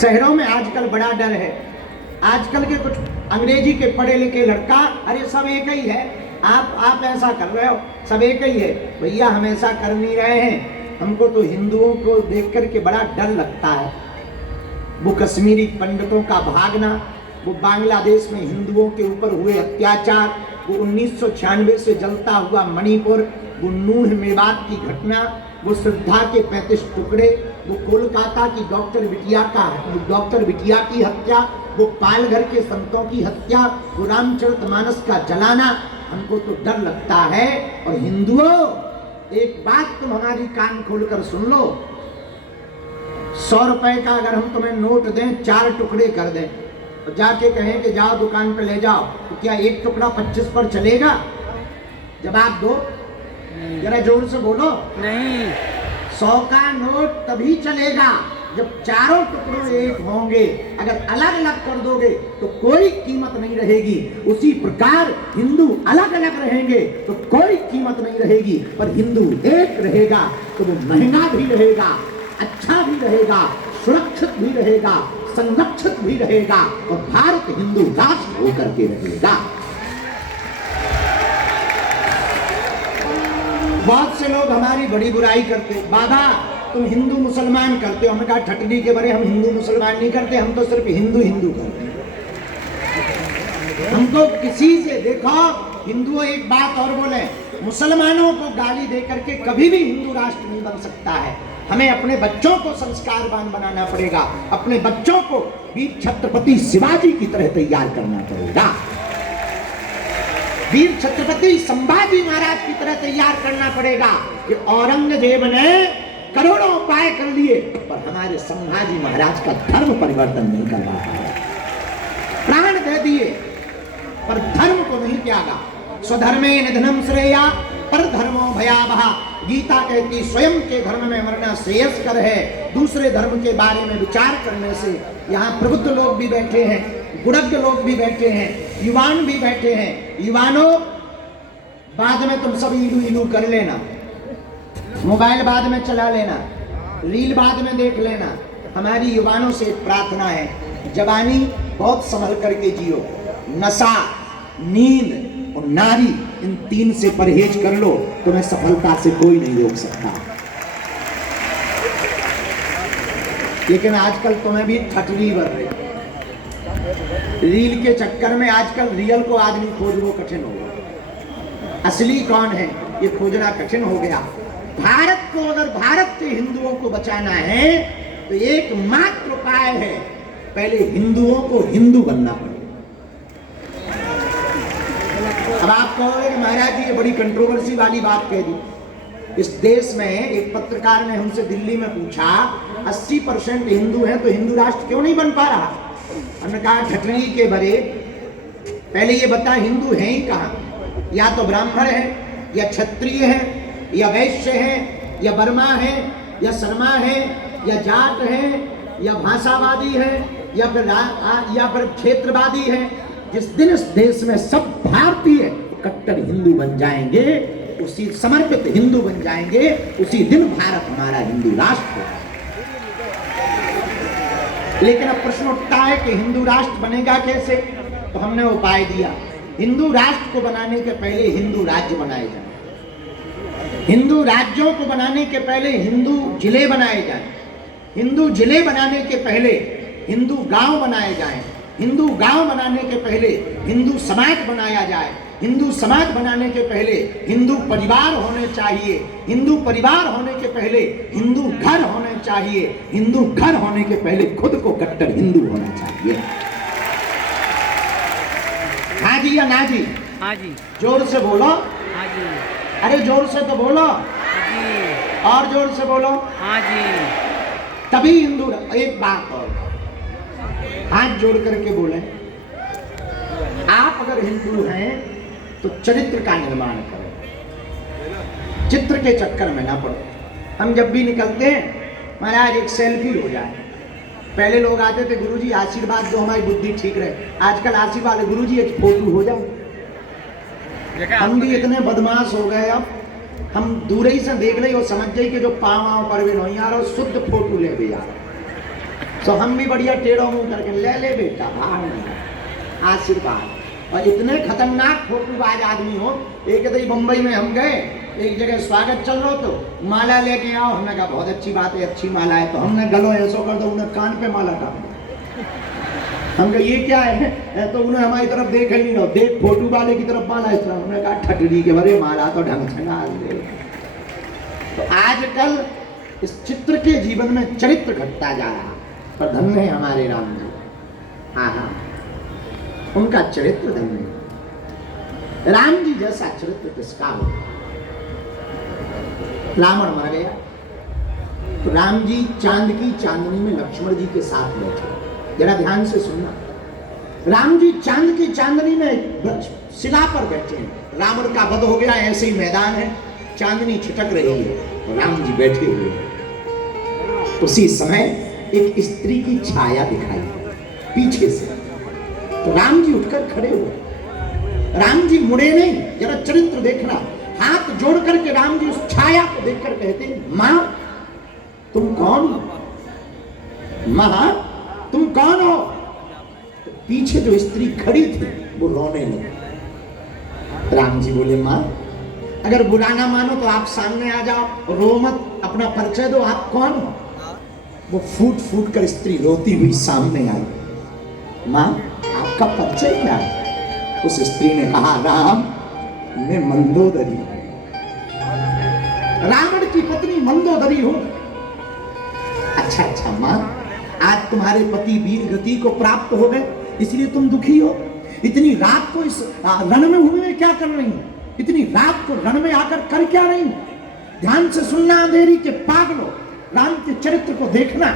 शहरों में आजकल बड़ा डर है। आजकल के कुछ अंग्रेजी के पढ़े लिखे लड़का, अरे सब एक ही है, आप ऐसा कर रहे हो, सब एक ही है। भैया हम ऐसा कर नहीं रहे हैं, हमको तो हिंदुओं को देख करके बड़ा डर लगता है। वो कश्मीरी पंडितों का भागना, वो बांग्लादेश में हिंदुओं के ऊपर हुए अत्याचार, वो 1996 से जलता हुआ मणिपुर, वो नूह मेवात की घटना, वो श्रद्धा के 35 टुकड़े, वो कोलकाता की डॉक्टर बिटिया की हत्या, वो पालघर के संतों की हत्या, वो रामचरितमानस का जलाना, हमको तो डर लगता है। और हिंदुओं, एक बात तुम हमारी कान खोलकर सुन लो, 100 रुपए का अगर हम तुम्हें नोट दें, 4 टुकड़े कर दें और जाके कहें कि जाओ दुकान पे ले जाओ, तो क्या एक टुकड़ा 25 पर चलेगा? जवाब दो, जरा जोर से बोलो। नहीं। 100 का नोट तभी चलेगा जब चारों टुकड़े एक होंगे। अगर अलग अलग कर दोगे तो कोई कीमत नहीं रहेगी। उसी प्रकार हिंदू अलग अलग रहेंगे तो कोई कीमत नहीं रहेगी, पर हिंदू एक रहेगा तो वो महंगा भी रहेगा, अच्छा भी रहेगा, सुरक्षित भी रहेगा, संरक्षित भी रहेगा और भारत हिंदू राष्ट्र होकर के रहेगा। बहुत से लोग हमारी बड़ी बुराई करते, बाबा तुम हिंदू मुसलमान करते हो। हमने कहा ठटनी के बड़े, हम हिंदू मुसलमान नहीं करते, हम तो सिर्फ हिंदू करते हैं। हमको किसी से देखो, हिंदुओं एक बात और बोले, मुसलमानों को गाली दे करके कभी भी हिंदू राष्ट्र नहीं बन सकता है। हमें अपने बच्चों को संस्कारवान बनाना पड़ेगा, अपने बच्चों को वीर छत्रपति शिवाजी की तरह तैयार करना पड़ेगा, वीर छत्रपति संभाजी महाराज की तरह तैयार करना पड़ेगा कि औरंगजेब ने करोड़ों उपाय कर लिए पर हमारे संभाजी महाराज का धर्म परिवर्तन नहीं कर रहा है। प्राण दे दिए पर धर्म को नहीं त्यागा। स्वधर्मे निधनम श्रेया पर धर्मो भयावह। गीता कहती स्वयं के धर्म में मरना श्रेयस्कर है, दूसरे धर्म के बारे में विचार करने से। यहाँ प्रबुद्ध लोग भी बैठे हैं, गुणज्ञ लोग भी बैठे हैं, युवान भी बैठे हैं। युवानों, बाद में तुम सब इलू कर लेना, मोबाइल बाद में चला लेना, रील बाद में देख लेना। हमारी युवानों से एक प्रार्थना है, जवानी बहुत संभल करके जियो। नशा, नींद और नारी, इन 3 से परहेज कर लो, तुम्हें सफलता से कोई नहीं रोक सकता। लेकिन आजकल तुम्हें भी ठटनी बढ़ रही, रील के चक्कर में आजकल रियल को आदमी खोजना कठिन हो गया। असली कौन है ये खोजना कठिन हो गया। भारत को, अगर भारत के हिंदुओं को बचाना है तो एकमात्र उपाय है, पहले हिंदुओं को हिंदू बनना पड़ेगा। अब आप कहोगे कि महाराज जी ये बड़ी कंट्रोवर्सी वाली बात कह दी। इस देश में एक पत्रकार ने हमसे दिल्ली में पूछा, 80% हिंदू हैं तो हिंदू राष्ट्र क्यों नहीं बन पा रहा? हमने कहा ठटनी के बड़े, पहले ये बता हिंदू हैं ही कहाँ? या तो ब्राह्मण है, या क्षत्रिय है, या वैश्य है, या वर्मा है, या शर्मा है, या जाट है, या भाषावादी है, या फिर क्षेत्रवादी है। जिस दिन इस देश में सब भारतीय कट्टर हिंदू बन जाएंगे, उसी समर्पित हिंदू बन जाएंगे, उसी दिन भारत हमारा हिंदू राष्ट्र होगा। लेकिन अब प्रश्न उठता है कि हिंदू राष्ट्र बनेगा कैसे? तो हमने उपाय दिया, हिंदू राष्ट्र को बनाने के पहले हिंदू राज्य बनाए जाए, हिंदू राज्यों को बनाने के पहले हिंदू जिले बनाए जाएं, हिंदू जिले बनाने के पहले हिंदू गांव बनाए जाएं, हिंदू गांव बनाने के पहले हिंदू समाज बनाया जाए, हिंदू समाज बनाने के पहले हिंदू परिवार होने चाहिए, हिंदू परिवार होने के पहले हिंदू घर होने चाहिए, हिंदू घर होने के पहले खुद को कट्टर हिंदू होना चाहिए। हाँ जी या ना जी? हाँ जी। जोर से बोलो। हाँ जी। अरे जोर से तो बोलो। हाँ जी। और जोर से बोलो। हाँ जी। तभी हिंदू। एक बात और, हाथ जोड़ करके बोले, आप अगर हिंदू हैं तो चरित्र का निर्माण करो, चित्र के चक्कर में ना पड़ो। हम जब भी निकलते हैं, महाराज एक सेल्फी हो जाए। पहले लोग आते थे, गुरुजी आशीर्वाद दो हमारी बुद्धि ठीक रहे। आजकल आशीर्वाद है, गुरुजी एक फोटो हो जाए। हम भी इतने बदमाश हो गए, अब हम दूर ही से देख रहे और समझ जाए कि जो पाँव पर भी नहीं यार, और शुद्ध फोटो ले भी यार। तो हम भी बढ़िया टेढ़ो मुंह करके ले बेटा भाग आशीर्वाद। और इतने खतरनाक फोटोबाज आदमी हो, एक दिन बम्बई में हम गए, एक जगह स्वागत चल रहा तो माला लेके आओ, हमने कहा बहुत अच्छी बात है, अच्छी माला है, तो हमने गलो ऐसो कर दो, उन्हें कान पे माला डाल दी। हम कहा ये क्या है, तो उन्हें हमारी तरफ देख ही नहीं रहो, देख फोटो वाले की तरफ माला, इस तरह हमने कहा ठटड़ी के बड़े माला तो ढंग से डाल दे। तो आजकल इस चित्र के जीवन में चरित्र घटता जा रहा, पर धन्य है हमारे राम जी। हाँ, उनका चरित्र धन्य है। राम जी जैसा चरित्र किसका हो। रावण मर गया तो राम जी चांद की चांदनी में लक्ष्मण जी के साथ बैठे। जरा ध्यान से सुनना, राम जी चांद की चांदनी में शिला पर बैठे हैं। रावण का वध हो गया, ऐसे ही मैदान है, चांदनी छिटक रही है, तो राम जी बैठे हुए हैं। उसी समय एक स्त्री की छाया दिखाई पीछे से, तो राम जी उठकर खड़े हुए। राम जी मुड़े नहीं, जरा चरित्र देखना, हाथ जोड़ करके राम जी उस छाया को देखकर कहते हैं, मां तुम कौन हो? मां तुम कौन हो? तो पीछे जो स्त्री खड़ी थी वो रोने लगी। राम जी बोले, मां अगर बुरा ना मानो तो आप सामने आ जाओ, रो मत, अपना परिचय दो, आप कौन हो? वो फूट फूट कर स्त्री रोती हुई सामने आई। मां आपका परिचय क्या है? उस स्त्री ने कहा, राम मैं मंदोदरी हूं, रावण की पत्नी मंदोदरी हूं। अच्छा मां, आज तुम्हारे पति वीर गति को प्राप्त हो गए, इसलिए तुम दुखी हो? इतनी रात को इस रण में हुए क्या कर रही हो? इतनी रात को रण में आकर कर क्या रही हो? ध्यान से सुनना अंधेरी के पागलों, राम के चरित्र को देखना।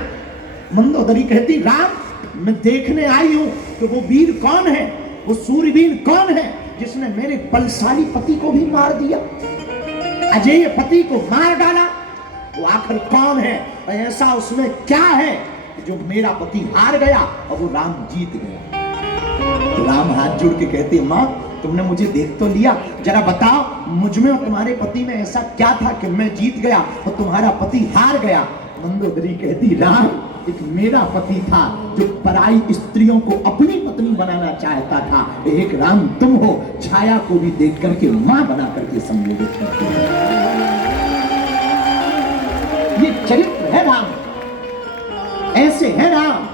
मंदोदरी कहती, राम मैं देखने आई हूं कि वो वीर कौन है, वो सूरवीर कौन है जिसने मेरे बलशाली पति को भी मार दिया, अजय पति को मार डाला। वो आखिर कौन है और ऐसा उसमें क्या है जो मेरा पति हार गया और वो राम जीत गया? राम हाथ जोड़ के कहते, मां तुमने मुझे देख तो लिया, जरा बताओ मुझ में और तुम्हारे पति में ऐसा क्या था कि मैं जीत गया और तुम्हारा पति हार गया? मंदोदरी कहती, राम एक मेरा पति था जो पराई स्त्रियों को अपनी पत्नी बनाना चाहता था, एक राम तुम हो, छाया को भी देख करके मां बना करके संबोधित करते हो। ये चरित्र है राम, ऐसे है राम,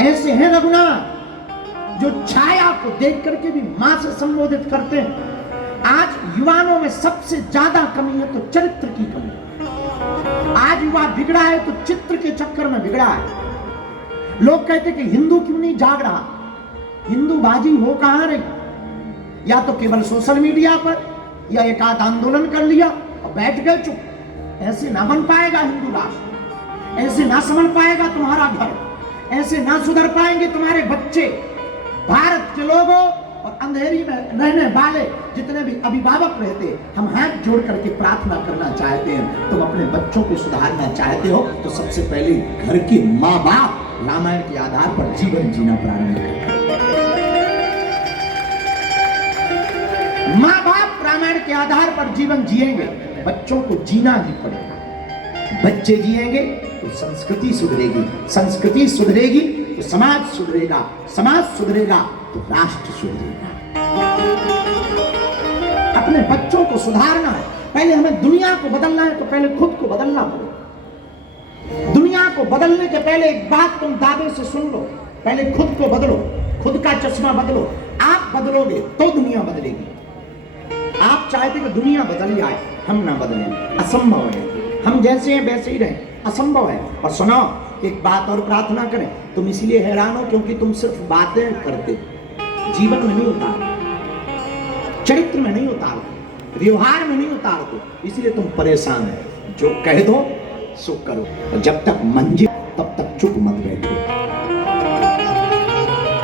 ऐसे है रघुनाथ जो छाया को देख करके भी मां से संबोधित करते हैं। आज युवाओं में सबसे ज्यादा कमी है तो चरित्र की कमी। आज युवा बिगड़ा है तो चित्र के चक्कर में बिगड़ा है। लोग कहते कि हिंदू क्यों नहीं जाग रहा, हिंदूबाजी हो कहां रही? या तो केवल सोशल मीडिया पर या एक आध आंदोलन कर लिया और बैठ गए चुप। ऐसे ना बन पाएगा हिंदू राष्ट्र, ऐसे ना संभल पाएगा तुम्हारा घर, ऐसे ना सुधर पाएंगे तुम्हारे बच्चे। भारत के लोगों और अंधेरी में रहने वाले जितने भी अभिभावक रहते, हम हाथ जोड़ करके प्रार्थना करना चाहते हैं। तुम अपने बच्चों को सुधारना चाहते हो तो सबसे पहले घर के माँ बाप रामायण के आधार पर जीवन जीना प्रारंभ करें। माँ बाप रामायण के आधार पर जीवन जिएंगे, बच्चों को जीना ही पड़ेगा। बच्चे जिएंगे तो संस्कृति सुधरेगी, संस्कृति सुधरेगी तो समाज सुधरेगा, समाज सुधरेगा तो राष्ट्र सुधरेगा। अपने बच्चों को सुधारना है, पहले हमें दुनिया को बदलना है तो पहले खुद को बदलना पड़ेगा। दुनिया को बदलने के पहले एक बात तुम दावे से सुन लो, पहले खुद को बदलो, खुद का चश्मा बदलो। आप बदलोगे तो दुनिया बदलेगी। आप चाहते कि दुनिया बदल जाए, हम ना बदलें, असंभव है। हम जैसे हैं वैसे ही रहें, असंभव है। और सुनो, एक बात और प्रार्थना करें, तुम इसलिए हैरान हो क्योंकि तुम सिर्फ बातें करते, जीवन में नहीं उतारते, चरित्र में नहीं उतारते, व्यवहार में नहीं उतारते, इसलिए तुम परेशान हो। जो कह दो सो करो, और जब तक मंजिल तब तक चुप मत बैठो।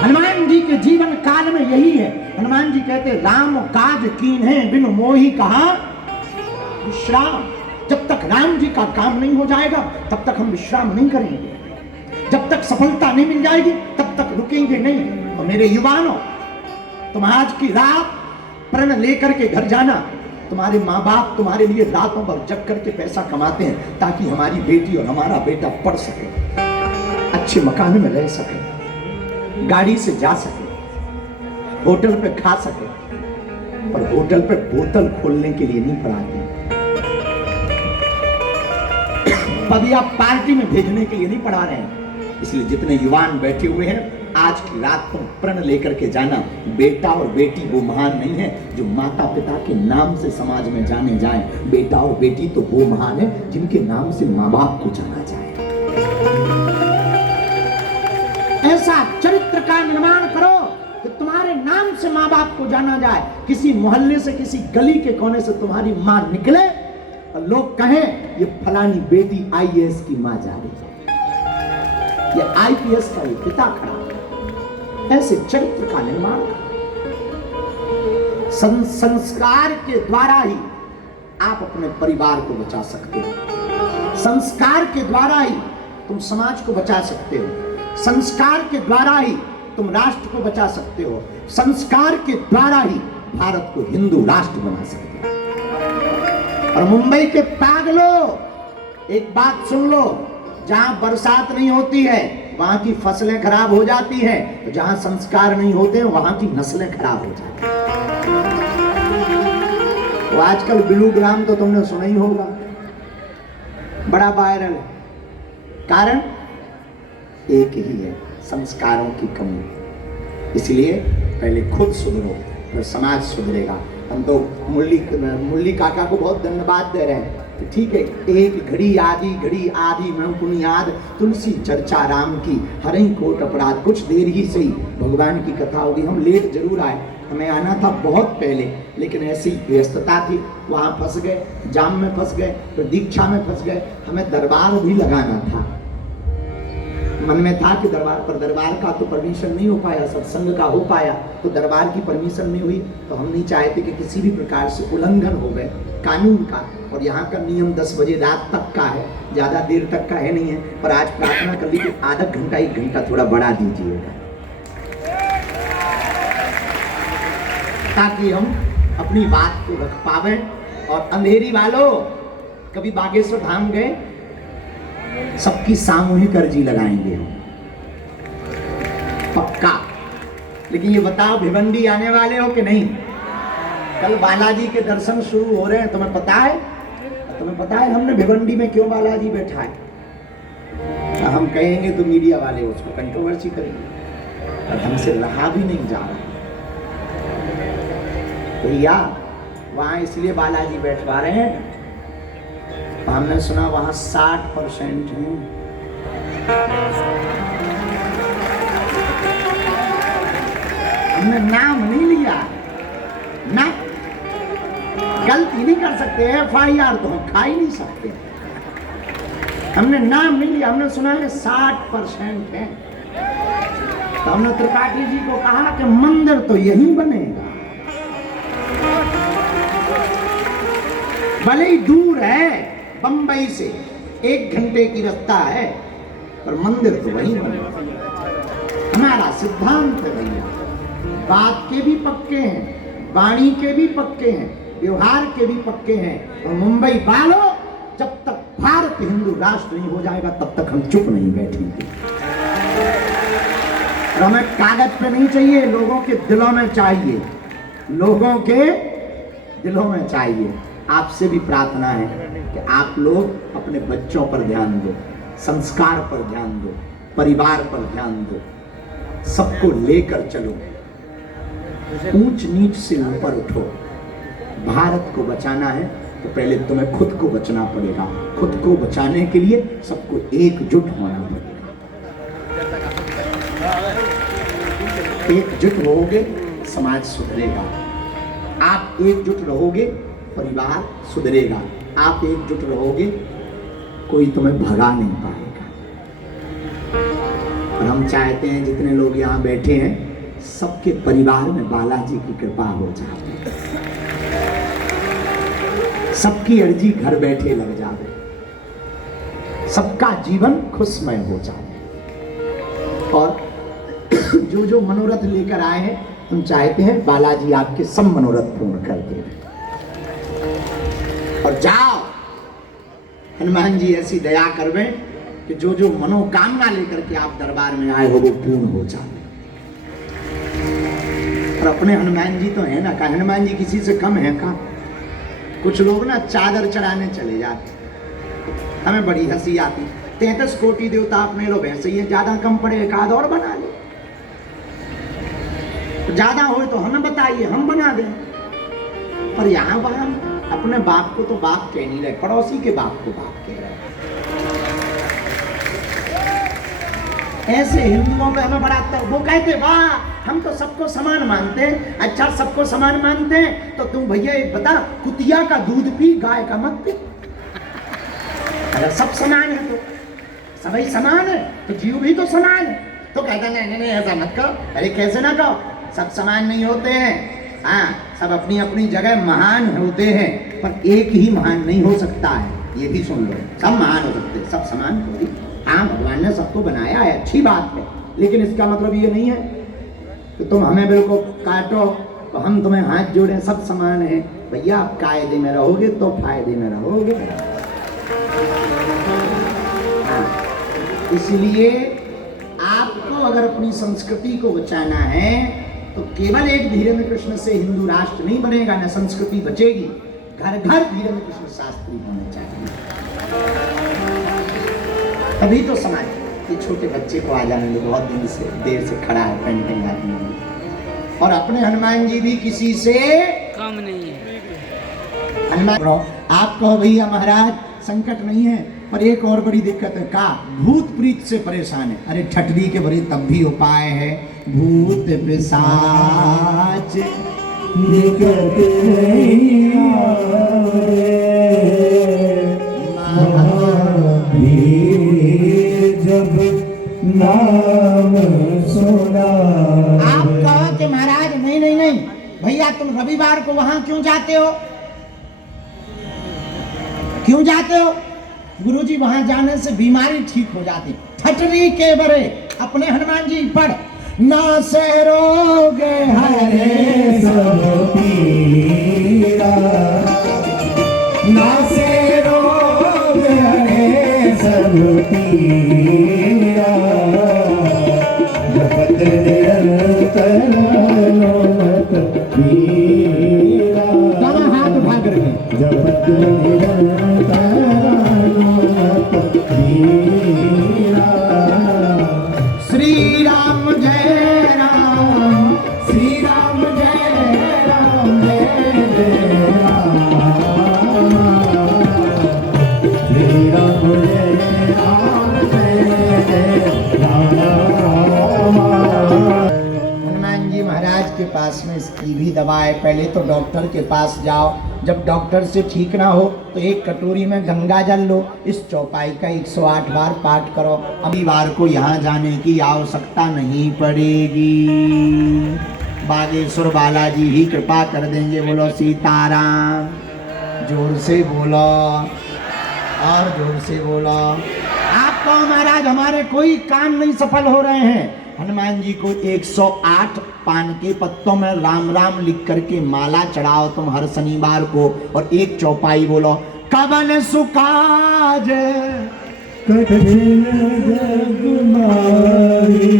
हनुमान जी के जीवन काल में यही है। हनुमान जी कहते, राम काज कीन्हे बिन मोहि कहा विश्राम। जब तक राम जी का काम नहीं हो जाएगा तब तक हम विश्राम नहीं करेंगे, जब तक सफलता नहीं मिल जाएगी तब तक रुकेंगे नहीं। और मेरे युवाओं, तुम आज की रात प्रण लेकर के घर जाना। तुम्हारे माँ बाप तुम्हारे लिए रातों भर जग करके पैसा कमाते हैं ताकि हमारी बेटी और हमारा बेटा पढ़ सके। अच्छे मकान में रह सके, गाड़ी से जा सके, होटल पे खा सके, पर होटल पे बोतल खोलने के लिए नहीं पढ़ाते, पबिया पार्टी में भेजने के लिए नहीं पढ़ा रहे हैं। इसलिए जितने युवान बैठे हुए हैं, आज की रात तुम प्रण लेकर के जाना, बेटा और बेटी वो महान नहीं है जो माता पिता के नाम से समाज में जाने जाएं। बेटा और बेटी तो वो महान है जिनके नाम से माँ बाप को जाना जाए। ऐसा चरित्र का निर्माण करो कि तुम्हारे नाम से माँ बाप को जाना जाए। किसी मोहल्ले से, किसी गली के कोने से तुम्हारी माँ निकले और लोग कहें ये फलानी बेटी IAS की माँ जा रही है, ये IPS का ये पिता खड़ा है। ऐसे चरित्र का निर्माण संस्कार के द्वारा ही आप अपने परिवार को बचा सकते हो। संस्कार के द्वारा ही तुम समाज को बचा सकते हो। संस्कार के द्वारा ही तुम राष्ट्र को बचा सकते हो। संस्कार के द्वारा ही भारत को हिंदू राष्ट्र बना सकते हो। और मुंबई के पागलों, एक बात सुन लो, जहां बरसात नहीं होती है वहां की फसलें खराब हो जाती हैं, तो जहां संस्कार नहीं होते हैं वहां की नस्लें खराब हो जाती हैं। तो आजकल ब्लू ग्राम तो तुमने सुना ही होगा, बड़ा वायरल है। कारण एक ही है, संस्कारों की कमी। इसलिए पहले खुद सुधरो, फिर समाज सुधरेगा। हम तो मुरली काका को बहुत धन्यवाद दे रहे हैं। तो ठीक है, एक घड़ी आधी मैं पुनियाद, तुलसी चर्चा राम की, हरई कोट अपराध, कुछ देर ही सही भगवान की कथा होगी। हम लेट जरूर आए, हमें आना था बहुत पहले, लेकिन ऐसी व्यस्तता थी, वहाँ फंस गए, जाम में फंस गए, फिर दीक्षा में फंस गए। हमें दरबार भी लगाना था, मन में था कि दरबार पर, दरबार का तो परमिशन नहीं हो पाया, सत्संग का हो पाया, तो दरबार की परमिशन नहीं हुई। तो हम नहीं चाहते कि किसी भी प्रकार से उल्लंघन हो गए कानून का। और यहाँ का नियम 10 बजे रात तक का है, ज़्यादा देर तक का है नहीं है। पर आज प्रार्थना कर ली कि आधा घंटा 1 घंटा थोड़ा बढ़ा दीजिएगा, ताकि हम अपनी बात को रख पावे। और अंधेरी वालों, कभी बागेश्वर धाम गए, सबकी सामूहिक अर्जी लगाएंगे हम, पक्का। लेकिन ये बताओ, भिवंडी आने वाले हो कि नहीं? कल बालाजी के दर्शन शुरू हो रहे हैं, तुम्हें पता है? तुम्हें पता है हमने भिवंडी में क्यों बालाजी बैठा है? हम कहेंगे तो मीडिया वाले उसको कंट्रोवर्सी करेंगे, और हमसे रहा भी नहीं जा रहा। भैया वहां इसलिए बालाजी बैठवा रहे हैं, हमने सुना वहां 60% है। हमने नाम नहीं लिया ना, गलती नहीं कर सकते, FIR तो हम खा ही नहीं सकते। हमने नाम नहीं लिया, हमने सुना है 60% है। तो हमने त्रिपाठी जी को कहा कि मंदिर तो यहीं बनेगा, भले ही दूर है, बंबई से 1 घंटे की रास्ता है, पर मंदिर तो वहीं बनेगा। हमारा सिद्धांत है भैया, बात के भी पक्के हैं, वाणी के भी पक्के हैं, व्यवहार के भी पक्के हैं। और मुंबई वालों, जब तक भारत हिंदू राष्ट्र नहीं हो जाएगा तब तक हम चुप नहीं बैठेंगे। और हमें कागज पे नहीं चाहिए, लोगों के दिलों में चाहिए, लोगों के दिलों में चाहिए। आपसे भी प्रार्थना है कि आप लोग अपने बच्चों पर ध्यान दो, संस्कार पर ध्यान दो, परिवार पर ध्यान दो, सबको लेकर चलो, ऊंच नीच से ऊपर उठो। भारत को बचाना है तो पहले तुम्हें खुद को बचना पड़ेगा। खुद को बचाने के लिए सबको एकजुट होना पड़ेगा। एकजुट रहोगे, समाज सुधरेगा। आप एकजुट रहोगे, परिवार सुधरेगा। आप एकजुट रहोगे, कोई तुम्हें भगा नहीं पाएगा। और हम चाहते हैं जितने लोग यहाँ बैठे हैं, सबके परिवार में बालाजी की कृपा हो जाए, सबकी अर्जी घर बैठे लग जाए, सबका जीवन खुशमय हो जाए। और जो जो मनोरथ लेकर आए हैं, हम चाहते हैं बालाजी आपके सब मनोरथ पूर्ण कर दे। और जाओ, हनुमान जी ऐसी दया करवें कि जो जो मनोकामना लेकर के आप दरबार में आए हो वो पूर्ण हो जाए। और अपने हनुमान जी तो है ना, का हनुमान जी किसी से कम है का? कुछ लोग ना चादर चढ़ाने चले जाते, हमें बड़ी हंसी आती। 33 कोटि देवता अपने लो वैसे ही है, ज्यादा कम पड़े एक आध और बना ले, ज्यादा हो तो हमें बताइए, हम बना दें। पर यहाँ वहां अपने बाप को तो बाप कह नहीं रहे, पड़ोसी के बाप को बाप कह रहे। ऐसे हिंदुओं में हमें बड़ा आता, वो कहते वाह हम तो सबको समान मानते हैं। अच्छा सबको समान मानते हैं तो तुम भैया एक बता, कुतिया का दूध पी गाय का मत पी। अगर सब समान है तो सभी समान है, तो जीव भी तो समान है। तो कहता नहीं ऐसा मत करो। अरे कैसे ना कहो, सब समान नहीं होते हैं। हाँ सब अपनी अपनी जगह महान होते हैं, पर एक ही महान नहीं हो सकता है, ये भी सुन लो। सब महान हो सकते हैं, सब समान थोड़ी। हाँ भगवान ने सबको बनाया है, अच्छी बात है, लेकिन इसका मतलब ये नहीं है कि तुम हमें बिल्कुल काटो तो हम तुम्हें हाथ जोड़े। सब समान है भैया, आप कायदे में रहोगे तो फायदे में रहोगे। हाँ इसलिए आपको अगर अपनी संस्कृति को बचाना है तो केवल एक धीरेन्द्र कृष्ण से हिंदू राष्ट्र नहीं बनेगा, न संस्कृति बचेगी। घर घर धीरेन्द्र कृष्ण शास्त्री होने चाहिए, तभी तो समाज। ये छोटे बच्चे को आ जाने दो, बहुत दिन से देर से खड़ा है पेंटिंग हाथ में। और अपने हनुमान जी भी किसी से कम नहीं है। हनुमान आप कहो भैया महाराज संकट नहीं है, पर एक और बड़ी दिक्कत है का, भूत प्रीत से परेशान है। अरे ठटरी के बड़े तब भी उपाय है, भूत पिशाच निकट नहीं जब नाम सुना। आप कहो कि महाराज नहीं भैया तुम रविवार को वहां क्यों जाते हो? क्यों जाते हो? गुरुजी वहां जाने से बीमारी ठीक हो जाती। ठटरी के बरे अपने हनुमान जी पढ़, ना से रोग हरे सब पीरा, ना से रोग हरे सब पीरा, जपत निरंतर नौमत पीरा। दोनों हाथ उठा करके जपत निरंतर श्री राम जय राम, श्री राम जय राम, जय राम, श्री राम जय राम, जय राम। हनुमान जी महाराज के पास में इसकी भी दवा है। पहले तो डॉक्टर के पास जाओ, जब डॉक्टर से ठीक ना हो तो एक कटोरी में गंगा जल लो, इस चौपाई का 108 बार पाठ करो। अगली बार को यहाँ जाने की आवश्यकता नहीं पड़ेगी। बागेश्वर बालाजी ही कृपा कर देंगे। बोलो सीताराम, जोर से बोलो और जोर से बोलो। आपको महाराज हमारे कोई काम नहीं सफल हो रहे हैं। हनुमान जी को 108 पान के पत्तों में राम राम लिख करके माला चढ़ाओ तुम हर शनिवार को, और एक चौपाई बोलो, कवन सुकाज कठिन जग मारी,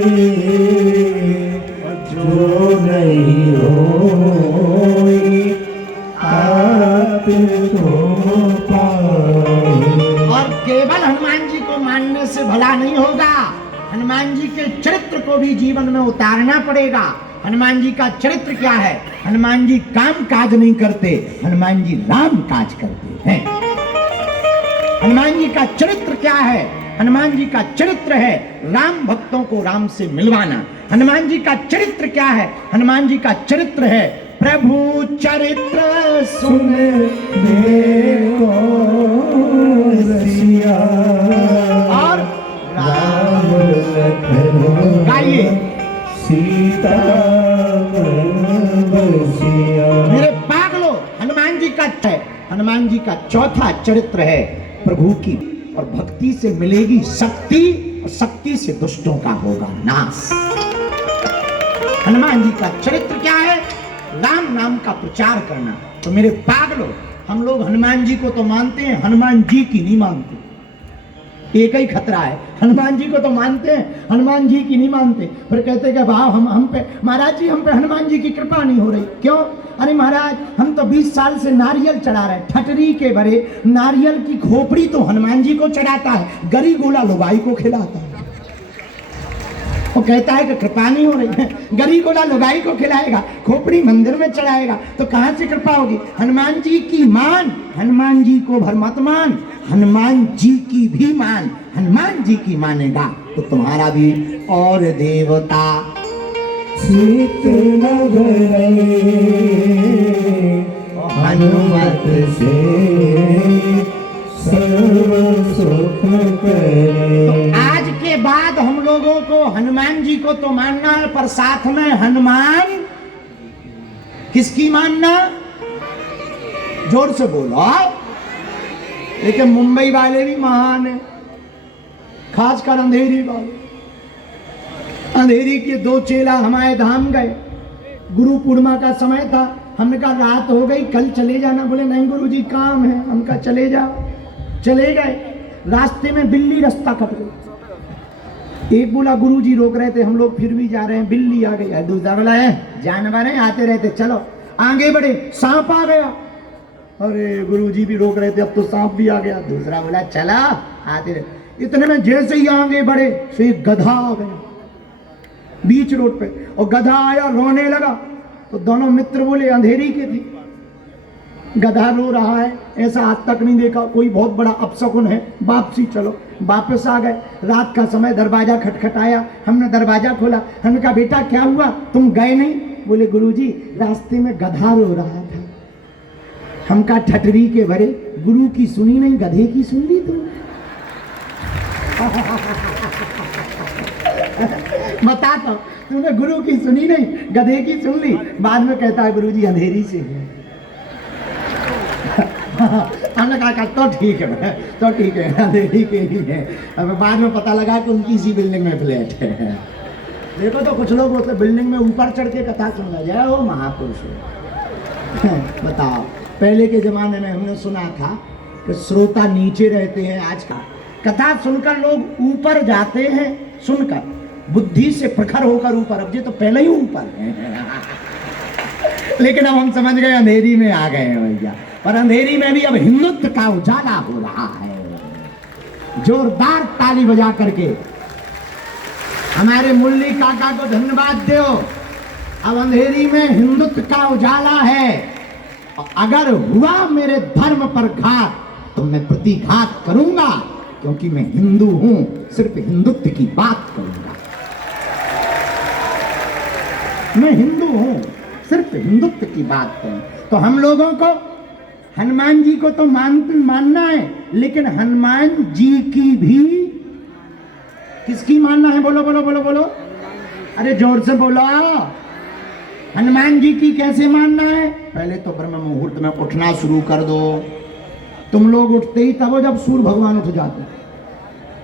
जो नहीं होई आप तो पाए। और केवल हनुमान जी को मानने से भला नहीं होगा, हनुमान जी के चरित्र को भी जीवन में उतारना पड़ेगा। हनुमान जी का चरित्र क्या है? हनुमान जी काम काज नहीं करते, हनुमान जी राम काज करते हैं। हनुमान जी का चरित्र क्या है? हनुमान जी का चरित्र है राम भक्तों को राम से मिलवाना। हनुमान जी का चरित्र क्या है? हनुमान जी का चरित्र है प्रभु चरित्र सुन देखो रसिया। और गाइए सीता मेरे पागलो। हनुमान जी का है, हनुमान जी का चौथा चरित्र है प्रभु की, और भक्ति से मिलेगी शक्ति, और शक्ति से दुष्टों का होगा नाश। हनुमान जी का चरित्र क्या है? राम नाम का प्रचार करना। तो मेरे पागलो, हम लोग हनुमान जी को तो मानते हैं, हनुमान जी की नहीं मानते। एक ही खतरा है, हनुमान जी को तो मानते हैं, हनुमान जी की नहीं मानते। फिर कहते कि भाव हम पे महाराज जी, हम पे हनुमान जी की कृपा नहीं हो रही। क्यों? अरे महाराज, हम तो 20 साल से नारियल चढ़ा रहे हैं, ठटरी के भरे नारियल की खोपड़ी तो हनुमान जी को चढ़ाता है, गरी गोला लुगाई को खिलाता है। वो कहता है कि कृपा नहीं हो रही है, गरी गोला लुगाई को खिलाएगा, खोपड़ी मंदिर में चढ़ाएगा, तो कहां से कृपा होगी? हनुमान जी की मान, हनुमान जी को भर मत मान, हनुमान जी की भी मान। हनुमान जी की मानेगा तो तुम्हारा भी और देवता सीत न गए हनुमत से सर्व सुख करे। तो आज के बाद हम लोगों को हनुमान जी को तो मानना है, पर साथ में हनुमान किसकी मानना? जोर से बोलो। लेकिन मुंबई वाले भी महान है, खासकर अंधेरी वाले। अंधेरी के 2 चेला हमारे धाम गए, गुरु पूर्णिमा का समय था। हमने कहा रात हो गई, कल चले जाना। बोले नहीं गुरुजी काम है। हम कहा चले जाओ। चले गए, रास्ते में बिल्ली रास्ता कट गई। एक बोला गुरुजी रोक रहे थे, हम लोग फिर भी जा रहे हैं, बिल्ली आ गई। दूसरा बोला है जानवर है आते रहते, चलो। आगे बढ़े, सांप आ गया। अरे गुरुजी भी रोक रहे थे, अब तो सांप भी आ गया। दूसरा बोला चला आते रहे। इतने में जैसे ही आगे बढ़े तो एक गधा आ गया बीच रोड पे, और गधा आया रोने लगा। तो दोनों मित्र बोले, अंधेरी के थी, गधा रो रहा है, ऐसा आज तक नहीं देखा, कोई बहुत बड़ा अपशकुन है, वापसी चलो। वापस आ गए। रात का समय, दरवाजा खटखटाया, हमने दरवाजा खोला। हमने कहा बेटा क्या हुआ, तुम गए नहीं? बोले गुरुजी रास्ते में गधा रो रहा था। हम कहा ठटरी के भरे, गुरु की सुनी नहीं, गधे की सुन ली तुम। बता तो, तूने गुरु की सुनी नहीं, गधे की सुन ली। बाद में कहता है गुरुजी अंधेरी से है। हमने कहा तो ठीक है, तो ठीक है, अंधेरी के ही है। अब बाद में पता लगा कि उनकी इसी बिल्डिंग में फ्लैट है। देखो तो कुछ लोग होते बिल्डिंग में ऊपर चढ़ के कथा सुनना, जय हो महापुरुष। बताओ, पहले के जमाने में हमने सुना था कि श्रोता नीचे रहते हैं, आज का कथा सुनकर लोग ऊपर जाते हैं, सुनकर बुद्धि से प्रखर होकर ऊपर। अब ये तो पहले ही ऊपर है। लेकिन अब हम समझ गए अंधेरी में आ गए हैं भैया। और अंधेरी में भी अब हिंदुत्व का उजाला हो रहा है। जोरदार ताली बजा करके हमारे मुरली काका को धन्यवाद दो। अब अंधेरी में हिंदुत्व का उजाला है। अगर हुआ मेरे धर्म पर घात तो मैं प्रतिघात करूंगा, क्योंकि मैं हिंदू हूं, सिर्फ हिंदुत्व की बात करूंगा। मैं हिंदू हूं, सिर्फ हिंदुत्व की बात करूं। तो हम लोगों को हनुमान जी को तो मानना है, लेकिन हनुमान जी की भी किसकी मानना है? बोलो बोलो बोलो बोलो, अरे जोर से बोलो। हनुमान जी की कैसे मानना है? पहले तो ब्रह्म मुहूर्त में उठना शुरू कर दो। तुम लोग उठते ही तब जब सूर्य भगवान उठ जाते हो।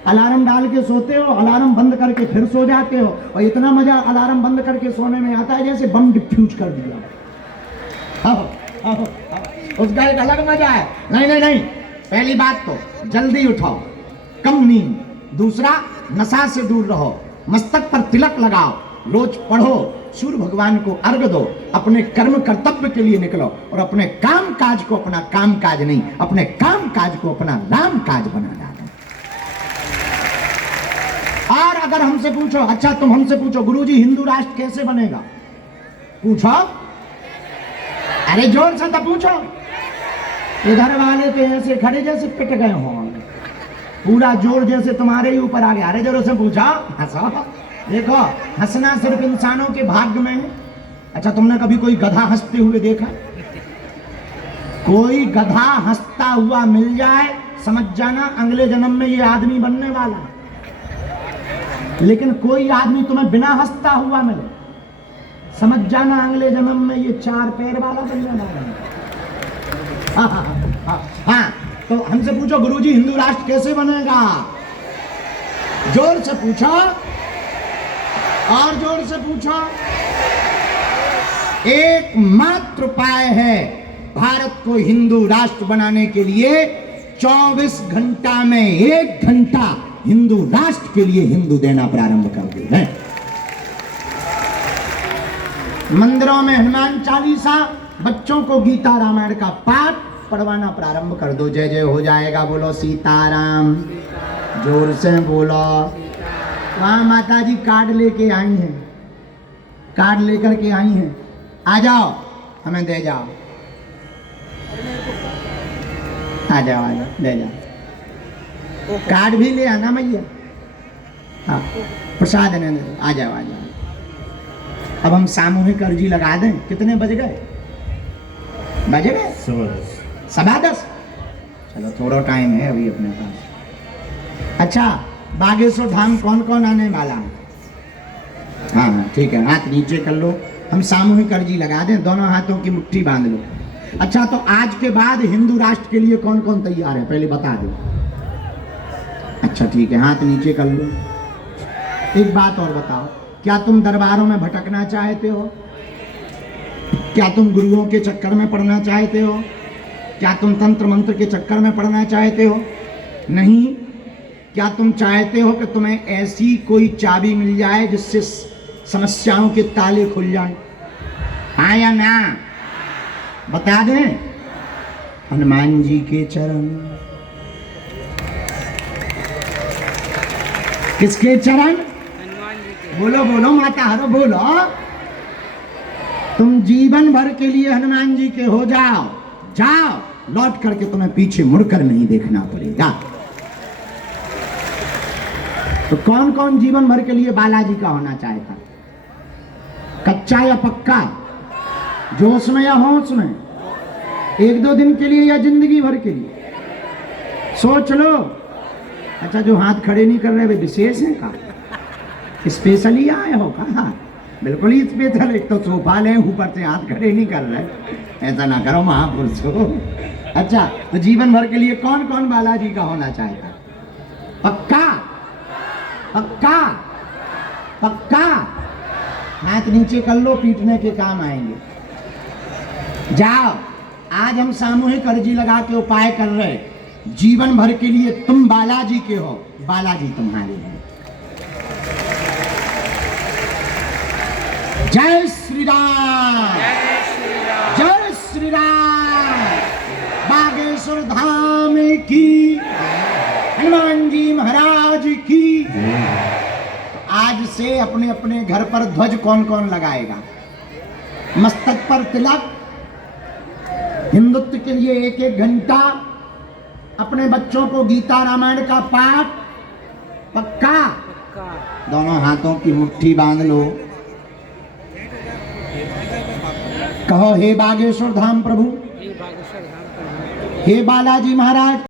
अलार्म डाल के सोते हो, अलार्म बंद करके फिर सो जाते हो, और इतना मजा अलार्म बंद करके सोने में आता है जैसे बम डिफ्यूज कर दिया। उसका एक अलग मजा है। नहीं नहीं नहीं, पहली बात तो जल्दी उठो, कम नींद। दूसरा, नशा से दूर रहो, मस्तक पर तिलक लगाओ, रोज पढ़ो, सूर्य भगवान को अर्घ दो, अपने कर्म कर्तव्य के लिए निकलो, और अपने काम काज को अपना काम काज नहीं, अपने काम काज को अपना राम काज बना डालो। और अगर हमसे पूछो, अच्छा तुम हमसे पूछो गुरुजी हिंदू राष्ट्र कैसे बनेगा, पूछो, अरे जोर से तो पूछो। इधर वाले तो ऐसे खड़े जैसे पिट गए हो, पूरा जोर जैसे तुम्हारे ही ऊपर आ गया। अरे जोरों से पूछो, हंसो। देखो, हंसना सिर्फ इंसानों के भाग्य में है। अच्छा तुमने कभी कोई गधा हंसते हुए देखा? कोई गधा हंसता हुआ मिल जाए, समझ जाना अगले जन्म में ये आदमी बनने वाला है। लेकिन कोई आदमी तुम्हें बिना हंसता हुआ मिले, समझ जाना अगले जन्म में ये 4 पैर वाला बनने वाला है। हाँ, तो हमसे पूछो गुरुजी हिंदू राष्ट्र कैसे बनेगा? जोर से पूछो, और जोर से पूछो। एकमात्र उपाय है भारत को हिंदू राष्ट्र बनाने के लिए, 24 घंटा में 1 घंटा हिंदू राष्ट्र के लिए हिंदू देना प्रारंभ कर दे हैं। मंदिरों में हनुमान चालीसा, बच्चों को गीता रामायण का पाठ पढ़वाना प्रारंभ कर दो। जय जय हो जाएगा। बोलो सीताराम, जोर से बोलो। वहां माता जी कार्ड लेके आई हैं, कार्ड लेकर के आई हैं। आ जाओ, हमें दे जाओ। आ जाओ, आ जाओ, ले जाओ। कार्ड भी ले आना भैया। हाँ, प्रसाद ने दे। आ जाओ, आ जाओ। अब हम सामूहिक अर्जी लगा दें। कितने बज गए? बज गए 10:15। चलो थोड़ा टाइम है अभी अपने पास। अच्छा, बागेश्वर धाम कौन कौन आने वाला है? हाँ ठीक है, हाथ नीचे कर लो। हम सामूहिक अर्जी लगा दें, दोनों हाथों की मुट्ठी बांध लो। अच्छा, तो आज के बाद हिंदू राष्ट्र के लिए कौन कौन तैयार है पहले बता दो। अच्छा ठीक है, हाथ नीचे कर लो। एक बात और बताओ, क्या तुम दरबारों में भटकना चाहते हो? क्या तुम गुरुओं के चक्कर में पड़ना चाहते हो? क्या तुम तंत्र मंत्र के चक्कर में पड़ना चाहते हो? नहीं। क्या तुम चाहते हो कि तुम्हें ऐसी कोई चाबी मिल जाए जिससे समस्याओं के ताले खुल जाएं? हाँ या ना? बता दें। हनुमान जी के चरण। किसके चरण? हनुमान जी के। बोलो बोलो माता हरो बोलो। तुम जीवन भर के लिए हनुमान जी के हो जाओ। जाओ, लौट करके तुम्हें पीछे मुड़कर नहीं देखना पड़ेगा। तो कौन कौन जीवन भर के लिए बालाजी का होना चाहता? कच्चा या पक्का? जोश में या होश में? 1-2 दिन के लिए या जिंदगी भर के लिए? सोच लो। अच्छा, जो हाथ खड़े नहीं कर रहे वे विशेष हैं का? स्पेशली आए हो कहा? बिल्कुल ही स्पेशल। एक तो सोफा लें, ऊपर से हाथ खड़े नहीं कर रहे। ऐसा ना करो महापुरुष हो। अच्छा, तो जीवन भर के लिए कौन कौन बालाजी का होना चाहता? पक्का? पक्का? पक्का? हाथ नीचे कर लो, पीटने के काम आएंगे। जाओ, आज हम सामूहिक अर्जी लगा के उपाय कर रहे। जीवन भर के लिए तुम बालाजी के हो, बालाजी तुम्हारे हैं। जय श्री राम, जय श्री राम। बागेश्वर धाम की, हनुमान जी महाराज की। आज से अपने अपने घर पर ध्वज कौन कौन लगाएगा? मस्तक पर तिलक। हिंदुत्व के लिए 1-1 घंटा। अपने बच्चों को गीता रामायण का पाठ। पक्का? दोनों हाथों की मुट्ठी बांध लो। कहो, हे बागेश्वर धाम प्रभु, हे बागेश्वर धाम प्रभु, हे बालाजी महाराज।